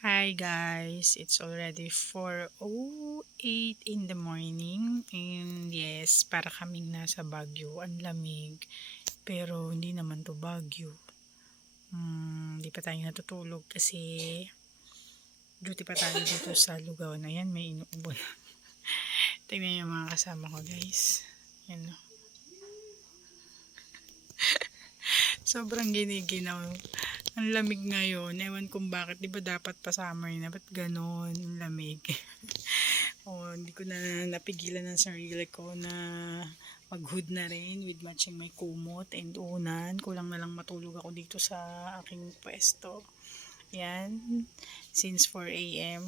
Hi guys, it's already 4:08 in the morning and yes, para kaming nasa Baguio, ang lamig. Pero hindi naman to Baguio. Hindi pa tayo natutulog kasi duty pa tayo dito sa lugaw na yan, may inuubo na. Tingnan yung mga kasama ko guys. Yan o. Sobrang giniginaw. Ang lamig ngayon. Ewan kung bakit. Di ba dapat pa summer na? Ba't ganon? Ang lamig. Hindi ko na napigilan ng sarili ko na mag-hood na rin with matching may kumot and unan. Kulang na lang matulog ako dito sa aking pwesto. Yan. Since 4 a.m.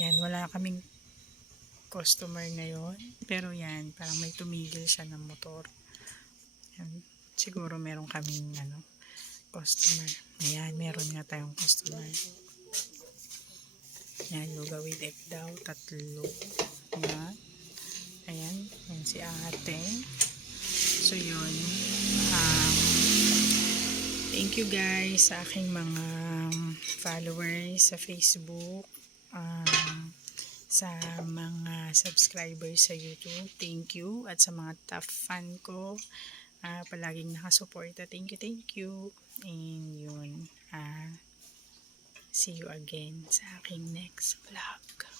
Yan. Wala kaming customer ngayon. Pero yan. Parang may tumigil siya ng motor. Yan. Siguro meron kaming customer. Ayan, meron nga tayong customer. Ayan, lugaw with egg daw, 3. Ayan. Ayan, yan si ate. So yun. Thank you guys sa aking mga followers sa Facebook. Sa mga subscribers sa YouTube. Thank you. At sa mga top fan ko. Palaging nakasuporta. Thank you. And yun. See you again sa aking next vlog.